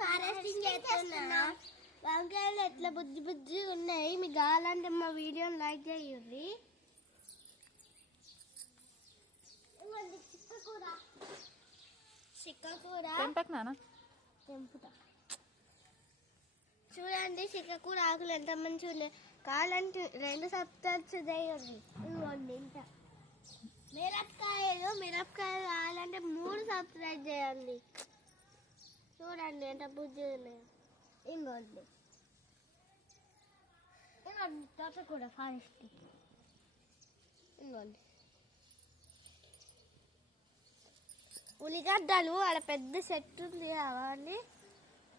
Foresting చేస్తున్నా. వంకాయలు ఎట్లా బుజ్జి బుజ్జి ఉన్నాయి. మీకు కావాలంటే మా వీడియోని లైక్ చేయండి. చిక్కకూర తెంపుతా. చూడండి చిక్కకూర ఆకులు ఎంత మంచిగా ఉన్నాయి. కావాలంటే 2 సబ్స్క్రైబ్ చేయండి. ఇవ్వండి ఇంత. మిరపకాయలు కావాలంటే 3 సబ్స్క్రైబ్ చేయండి. చూడండి ఎంత బుజ్జి ఉన్నాయి. ఇంకోండి కూడా ఫారెస్ట్. ఇంకోండి ఉల్లిగడ్డలు ఆడ పెద్ద చెట్టు ఉంది అవన్నీ.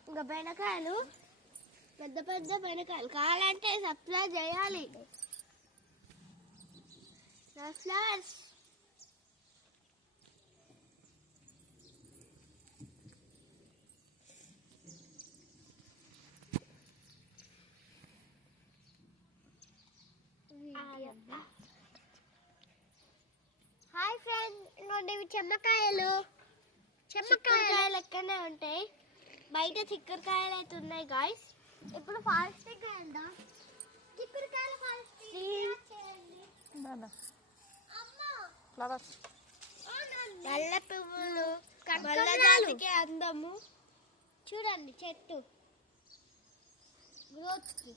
ఇంకా బెండకాయలు పెద్ద పెద్ద బెండకాయలు కావాలంటే సబ్స్క్రైబ్ చేయాలి. ఫ్లవర్స్ హాయ్ ఫ్రెండ్స్, ఇంకోండి ఇవి చెమ్మకాయలు లెక్కనే ఉంటాయి. బయట చిక్కుడుకాయలు అయితే ఉన్నాయి గాయస్. ఇప్పుడు ఫారెస్టింగ్ వెళ్దాం. చిక్కుడుకాయలు ఫ్లవర్స్, నల్ల పువ్వులు, జాతికి అందము. చూడండి చెట్టు గ్రోత్ కి